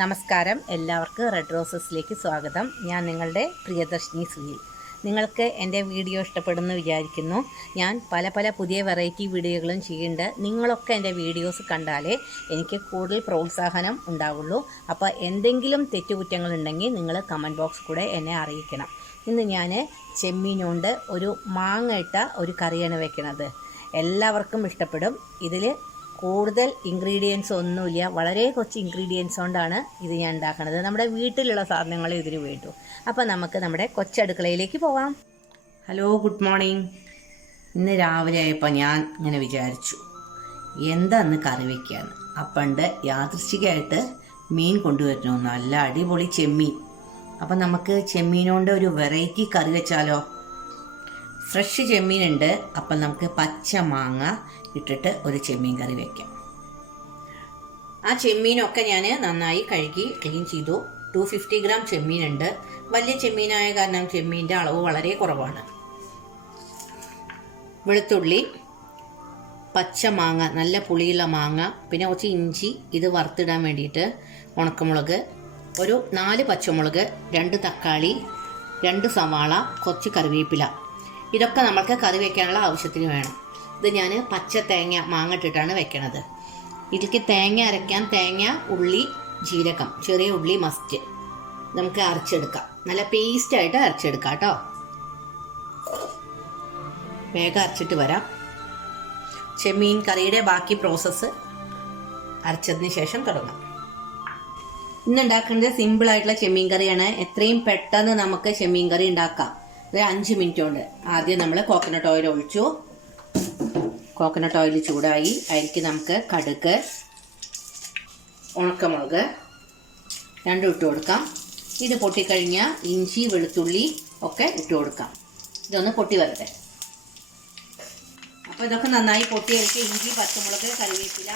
നമസ്കാരം, എല്ലാവർക്കും റെഡ് റോസസിലേക്ക് സ്വാഗതം. ഞാൻ നിങ്ങളുടെ പ്രിയദർശിനി സുനിൽ. നിങ്ങൾക്ക് എൻ്റെ വീഡിയോ ഇഷ്ടപ്പെടുമെന്ന് വിചാരിക്കുന്നു. ഞാൻ പല പുതിയ വെറൈറ്റി വീഡിയോകളും ചെയ്യുന്നുണ്ട്. നിങ്ങളൊക്കെ എൻ്റെ വീഡിയോസ് കണ്ടാലേ എനിക്ക് കൂടുതൽ പ്രോത്സാഹനം ഉണ്ടാവുള്ളൂ. അപ്പോൾ എന്തെങ്കിലും തെറ്റുകുറ്റങ്ങളുണ്ടെങ്കിൽ നിങ്ങൾ കമൻറ്റ് ബോക്സ് കൂടെ എന്നെ അറിയിക്കണം. ഇന്ന് ഞാൻ ചെമ്മീൻ കൊണ്ട് ഒരു മാങ്ങ ഇട്ട ഒരു കറിയാണ് വെക്കുന്നത്. എല്ലാവർക്കും ഇഷ്ടപ്പെടും. ഇതിൽ കൂടുതൽ ഇൻഗ്രീഡിയൻസ് ഒന്നുമില്ല, വളരെ കുറച്ച് ഇൻഗ്രീഡിയൻസ് കൊണ്ടാണ് ഇത് ഞാൻ ഉണ്ടാക്കുന്നത്. നമ്മുടെ വീട്ടിലുള്ള സാധനങ്ങൾ ഇതിന് വേണ്ടു. അപ്പോൾ നമുക്ക് നമ്മുടെ കൊച്ചടുക്കളയിലേക്ക് പോകാം. Hello, good morning. ഇന്ന് രാവിലെ ആയപ്പോൾ ഞാൻ ഇങ്ങനെ വിചാരിച്ചു എന്താന്ന് കറി വയ്ക്കാന്ന്. അപ്പണ്ട് യാദൃശ്ചികമായിട്ട് മീൻ കൊണ്ടുവരുന്നു, നല്ല അടിപൊളി ചെമ്മീൻ. അപ്പം നമുക്ക് ചെമ്മീനോണ്ട് ഒരു വെറൈറ്റി കറി വെച്ചാലോ? ഫ്രഷ് ചെമ്മീനുണ്ട്. അപ്പം നമുക്ക് പച്ച മാങ്ങ ഇട്ടിട്ട് ഒരു ചെമ്മീൻ കറി വയ്ക്കാം. ആ ചെമ്മീനൊക്കെ ഞാൻ നന്നായി കഴുകി ക്ലീൻ ചെയ്തു. 250 ഗ്രാം ചെമ്മീനുണ്ട്. വലിയ ചെമ്മീനായ കാരണം ചെമ്മീൻ്റെ അളവ് വളരെ കുറവാണ്. വെളുത്തുള്ളി, പച്ച മാങ്ങ, നല്ല പുളിയുള്ള മാങ്ങ, പിന്നെ കുറച്ച് ഇഞ്ചി, ഇത് വറുത്തിടാൻ വേണ്ടിയിട്ട് ഉണക്കമുളക്, ഒരു 4 പച്ചമുളക്, 2 തക്കാളി, 2 സവാള, കുറച്ച് കറിവേപ്പില. ഇതൊക്കെ നമ്മൾക്ക് കറി വയ്ക്കാനുള്ള ആവശ്യത്തിന് വേണം. ഇത് ഞാൻ പച്ച തേങ്ങ മാങ്ങ ഇട്ടിട്ടാണ് വെക്കണത്. ഇതിലേക്ക് തേങ്ങ അരയ്ക്കാൻ തേങ്ങ, ഉള്ളി, ജീരകം, ചെറിയ ഉള്ളി മസ്റ്റ് നമുക്ക് അരച്ചെടുക്കാം. നല്ല പേസ്റ്റായിട്ട് അരച്ചെടുക്കാം കേട്ടോ. വേഗം അരച്ചിട്ട് വരാം. ചെമ്മീൻ കറിയുടെ ബാക്കി പ്രോസസ്സ് അരച്ചതിന് ശേഷം തുടങ്ങാം. ഇന്ന് ഉണ്ടാക്കുന്നത് സിമ്പിളായിട്ടുള്ള ചെമ്മീൻ കറിയാണ്. എത്രയും പെട്ടെന്ന് നമുക്ക് ചെമ്മീൻ കറി ഉണ്ടാക്കാം. ഒരു 5 മിനിറ്റ് കൊണ്ട്. ആദ്യം നമ്മൾ കോക്കനട്ട് ഓയിൽ ഒഴിച്ചു. കോക്കനട്ട് ഓയിൽ ചൂടായി. അതിലേക്ക് നമുക്ക് കടുക്, ഉണക്കമുളക് രണ്ടും ഇട്ട് കൊടുക്കാം. ഇത് പൊട്ടിക്കഴിഞ്ഞാൽ ഇഞ്ചി, വെളുത്തുള്ളി ഒക്കെ ഇട്ട് കൊടുക്കാം. ഇതൊന്ന് പൊട്ടി വരട്ടെ. അപ്പോൾ ഇതൊക്കെ നന്നായി പൊട്ടി കഴിച്ച് ഇഞ്ചി, പച്ചമുളക്, കറിവേപ്പില,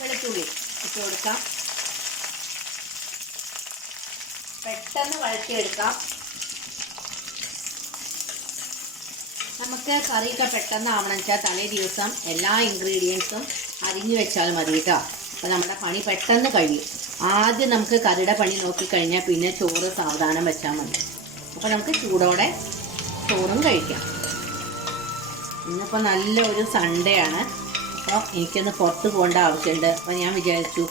വെളുത്തുള്ളി ഇട്ട് കൊടുക്കാം. പെട്ടെന്ന് വഴറ്റിയെടുക്കാം. നമുക്ക് കറിയൊക്കെ പെട്ടെന്ന് ആവണം വെച്ചാൽ തലേ ദിവസം എല്ലാ ഇൻഗ്രീഡിയൻസും അരിഞ്ഞു വെച്ചാൽ മതി കേട്ടോ. അപ്പോൾ നമ്മുടെ പണി പെട്ടെന്ന് കഴിയും. ആദ്യം നമുക്ക് കറിയുടെ പണി നോക്കിക്കഴിഞ്ഞാൽ പിന്നെ ചോറ് സാവധാനം വെച്ചാൽ മതി. അപ്പോൾ നമുക്ക് ചൂടോടെ ചോറും കഴിക്കാം. ഇന്നിപ്പോൾ നല്ലൊരു സൺഡേ ആണ്. അപ്പോൾ എനിക്കൊന്ന് പുറത്ത് പോകേണ്ട ആവശ്യമുണ്ട്. അപ്പോൾ ഞാൻ വിചാരിച്ചു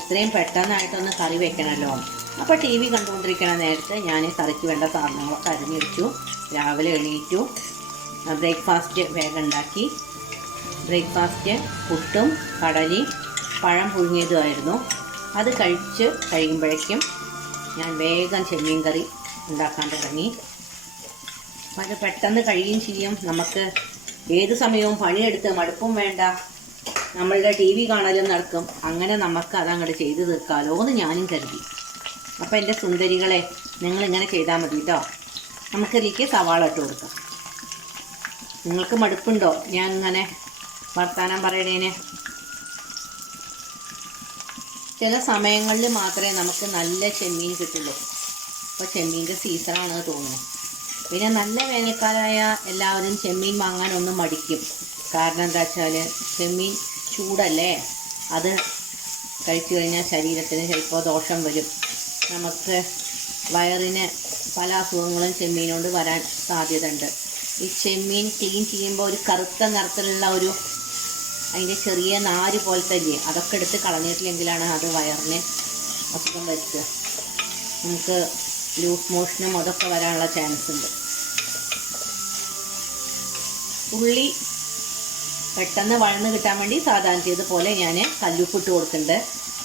എത്രയും പെട്ടെന്നായിട്ടൊന്ന് കറി വെക്കണമല്ലോ. അപ്പോൾ ടി വി കണ്ടുകൊണ്ടിരിക്കണ നേരത്തെ ഞാൻ കറിക്ക് വേണ്ട സാധനങ്ങളൊക്കെ അരിഞ്ഞു വെച്ചു. രാവിലെ എണീറ്റു. ബ്രേക്ക്ഫാസ്റ്റ് വേഗം ഉണ്ടാക്കി. ബ്രേക്ക്ഫാസ്റ്റ് പുട്ടും കടലയും പഴം പുഴുങ്ങിയതുമായിരുന്നു. അത് കഴിച്ച് കഴിയുമ്പോഴേക്കും ഞാൻ വേഗം ചെമ്മീൻ കറി ഉണ്ടാക്കാൻ തുടങ്ങി. അത് പെട്ടെന്ന് കഴിയുകയും ചെയ്യും. നമുക്ക് ഏത് സമയവും പണിയെടുത്ത് മടുപ്പും വേണ്ട, നമ്മളുടെ ടി വി കാണലും നടക്കും. അങ്ങനെ നമുക്ക് അതങ്ങോട്ട് ചെയ്ത് തീർക്കാമല്ലോ എന്ന് ഞാനും കരുതി. അപ്പോൾ എൻ്റെ സുന്ദരികളെ, നിങ്ങളിങ്ങനെ ചെയ്താൽ മതി കേട്ടോ. നമുക്കിതിലേക്ക് സവാള ഇട്ട് കൊടുക്കാം. നിങ്ങൾക്ക് മടുപ്പുണ്ടോ ഞാൻ ഇങ്ങനെ വർത്താനം പറയണേന്? ചില സമയങ്ങളിൽ മാത്രമേ നമുക്ക് നല്ല ചെമ്മീൻ കിട്ടുള്ളൂ. അപ്പോൾ ചെമ്മീൻ്റെ സീസണാണെന്ന് തോന്നുന്നു. പിന്നെ നല്ല വേനൽക്കാലമായ എല്ലാവരും ചെമ്മീൻ വാങ്ങാനൊന്നും മടിക്കും. കാരണം എന്താ വെച്ചാൽ ചെമ്മീൻ ചൂടല്ലേ, അത് കഴിച്ചു കഴിഞ്ഞാൽ ശരീരത്തിന് ചിലപ്പോൾ ദോഷം വരും. നമുക്ക് വയറിന് പല അസുഖങ്ങളും ചെമ്മീനോട് വരാൻ സാധ്യതയുണ്ട്. ഈ ചെമ്മീൻ ക്ലീൻ ചെയ്യുമ്പോൾ ഒരു കറുത്ത നിറത്തിലുള്ള അതിൻ്റെ ചെറിയ നാര് പോലത്തെ ഇല്ലേ, അതൊക്കെ എടുത്ത് കളഞ്ഞിട്ടില്ലെങ്കിലാണ് അത് വയറിന് അസുഖം വരുത്തുക. നമുക്ക് ലൂസ് മോഷനും അതൊക്കെ വരാനുള്ള ചാൻസ് ഉണ്ട്. ഉള്ളി പെട്ടെന്ന് വഴന്ന് കിട്ടാൻ വേണ്ടി സാധാരണ ചെയ്തതുപോലെ ഞാൻ കല്ലുപ്പ് ഇട്ട് കൊടുക്കുന്നുണ്ട്.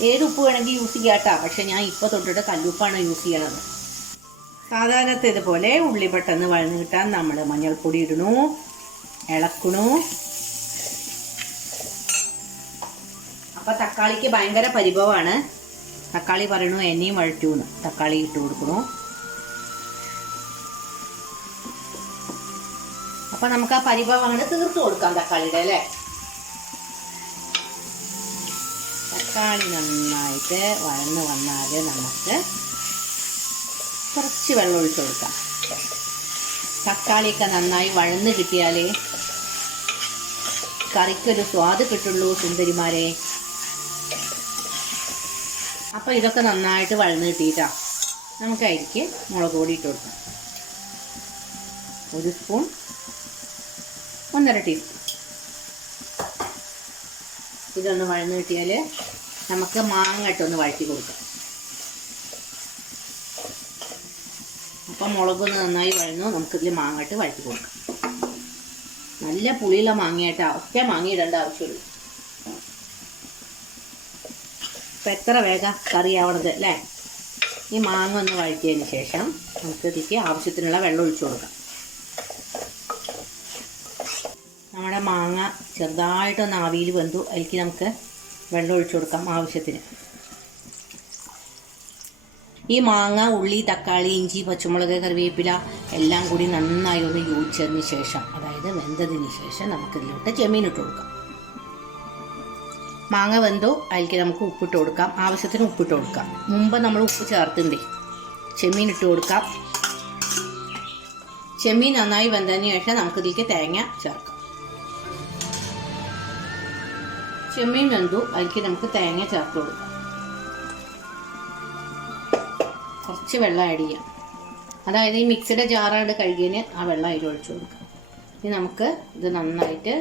ഏത് ഉപ്പ് വേണമെങ്കിൽ യൂസ് ചെയ്യാം കേട്ടോ. പക്ഷെ ഞാൻ ഇപ്പോൾ തൊട്ടിട്ട് കല്ലുപ്പാണ് യൂസ് ചെയ്യണത്. സാധാരണത്തെ ഇതുപോലെ ഉള്ളി പെട്ടെന്ന് വഴന്ന് കിട്ടാൻ നമ്മൾ മഞ്ഞൾപ്പൊടി ഇടണു, ഇളക്കണു. അപ്പം തക്കാളിക്ക് ഭയങ്കര പരിഭവമാണ്. തക്കാളി പറയണു എന്നെയും വഴറ്റൂന്ന്. തക്കാളി ഇട്ട് കൊടുക്കണു. അപ്പം നമുക്ക് ആ പരിഭവം അങ്ങനെ തീർത്ത് കൊടുക്കാം തക്കാളിയുടെ അല്ലേ. തക്കാളി നന്നായിട്ട് വഴന്ന് വന്നാൽ നമുക്ക് കുറച്ച് വെള്ളം ഒഴിച്ച് കൊടുക്കാം. തക്കാളിയൊക്കെ നന്നായി വഴന്ന് കിട്ടിയാലേ കറിക്കൊരു സ്വാദ് കിട്ടുള്ളൂ സുന്ദരിമാരെ. അപ്പോൾ ഇതൊക്കെ നന്നായിട്ട് വഴന്ന് കിട്ടിയിട്ടാണ് നമുക്ക് അതിലേക്ക് മുളക് പൊടി ഇട്ട് കൊടുക്കാം. 1 സ്പൂൺ, 1.5 ടീസ്പൂൺ. ഇതൊന്ന് വഴന്ന് കിട്ടിയാൽ നമുക്ക് മാങ്ങ ഇട്ടൊന്ന് വഴറ്റി കൊടുക്കാം. അപ്പം മുളകൊന്ന് നന്നായി വഴന്നു, നമുക്കിതിൽ മാങ്ങ ഇട്ട് വഴറ്റി കൊടുക്കാം. നല്ല പുളിയുള്ള മാങ്ങയായിട്ടാണ്, ഒറ്റ മാങ്ങ ഇടേണ്ട ആവശ്യമുള്ളൂ. അപ്പം എത്ര വേഗം കറിയാവണത് അല്ലേ? ഈ മാങ്ങ ഒന്ന് വഴറ്റിയതിന് ശേഷം നമുക്ക് ഇതിലേക്ക് ആവശ്യത്തിനുള്ള വെള്ളം ഒഴിച്ചു കൊടുക്കാം. നമ്മുടെ മാങ്ങ ചെറുതായിട്ടൊന്ന് ആവിയിൽ വെന്തു, അതിലേക്ക് നമുക്ക് വെള്ളം ഒഴിച്ചു കൊടുക്കാം ആവശ്യത്തിന്. ഈ മാങ്ങ, ഉള്ളി, തക്കാളി, ഇഞ്ചി, പച്ചമുളക്, കറിവേപ്പില എല്ലാം കൂടി നന്നായി ഒന്ന് യോജിച്ചതിന് ശേഷം, അതായത് വെന്തതിന് ശേഷം നമുക്കിതിലോട്ട് ചെമ്മീൻ ഇട്ട് കൊടുക്കാം. മാങ്ങ വെന്തോ അതിലേക്ക് നമുക്ക് ഉപ്പിട്ട് കൊടുക്കാം. ആവശ്യത്തിന് ഉപ്പിട്ട് കൊടുക്കാം. മുമ്പ് നമ്മൾ ഉപ്പ് ചേർത്തിണ്ടേ. ചെമ്മീൻ ഇട്ട് കൊടുക്കാം. ചെമ്മീൻ നന്നായി വെന്തതിന് ശേഷം നമുക്കിതിലേക്ക് തേങ്ങ ചേർക്കാം. ചെമ്മീൻ വെന്തു, അതിലേക്ക് നമുക്ക് തേങ്ങ ചേർത്ത് കൊടുക്കാം. കുറച്ച് വെള്ളം ആഡ് ചെയ്യാം. അതായത് ഈ മിക്സിയുടെ ജാറാണ്ട് കഴുകിയതിന് ആ വെള്ളം അതിൽ ഒഴിച്ചു കൊടുക്കാം. ഇനി നമുക്ക് ഇത് നന്നായിട്ട്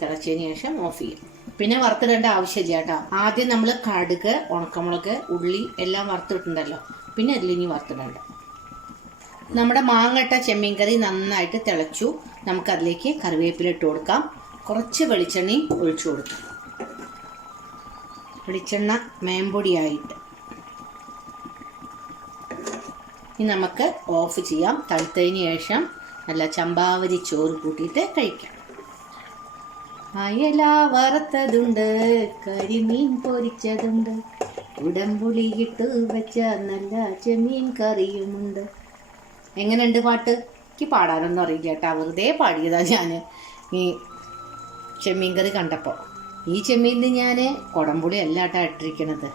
തിളച്ചതിന് ശേഷം ഓഫ് ചെയ്യാം. പിന്നെ വറുത്തിടേണ്ട ആവശ്യമില്ല കേട്ടോ. ആദ്യം നമ്മൾ കടുക്, ഉണക്കമുളക്, ഉള്ളി എല്ലാം വറുത്തിട്ടുണ്ടല്ലോ, പിന്നെ അതിലിനി വറുത്തിടേണ്ട. നമ്മുടെ മാങ്ങട്ട ചെമ്മീൻ കറി നന്നായിട്ട് തിളച്ചു. നമുക്കതിലേക്ക് കറിവേപ്പില ഇട്ട് കൊടുക്കാം. കുറച്ച് വെളിച്ചെണ്ണയും ഒഴിച്ചു കൊടുക്കാം. വെളിച്ചെണ്ണ മേമ്പൊടിയായിട്ട്. ഇനി നമുക്ക് ഓഫ് ചെയ്യാം. തണുത്തതിന് ശേഷം നല്ല ചമ്പാവരി ചോറ് കൂട്ടിയിട്ട് കഴിക്കാം. അയല വറുത്തതുണ്ട്, കരിമീൻ പൊരിച്ചതുണ്ട്, ഉടമ്പുളിയിട്ട് വെച്ച നല്ല ചെമ്മീൻ കറിയുമുണ്ട്. എങ്ങനെയുണ്ട് പാട്ട്? എനിക്ക് പാടാനൊന്നും അറിയില്ല കേട്ടോ, വെറുതെ പാടിയതാ ഞാൻ ഈ ചെമ്മീൻ കറി കണ്ടപ്പോൾ. ഈ ചെമ്മീനിൽ ഞാൻ കുടംപുളി അല്ല കേട്ടോ ഇട്ടിരിക്കണത്,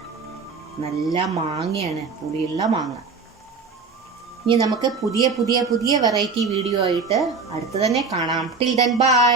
നല്ല മാങ്ങയാണ്, പുളിയുള്ള മാങ്ങ. ഇനി നമുക്ക് പുതിയ വെറൈറ്റി വീഡിയോ ആയിട്ട് അടുത്ത് തന്നെ കാണാം. Till then bye.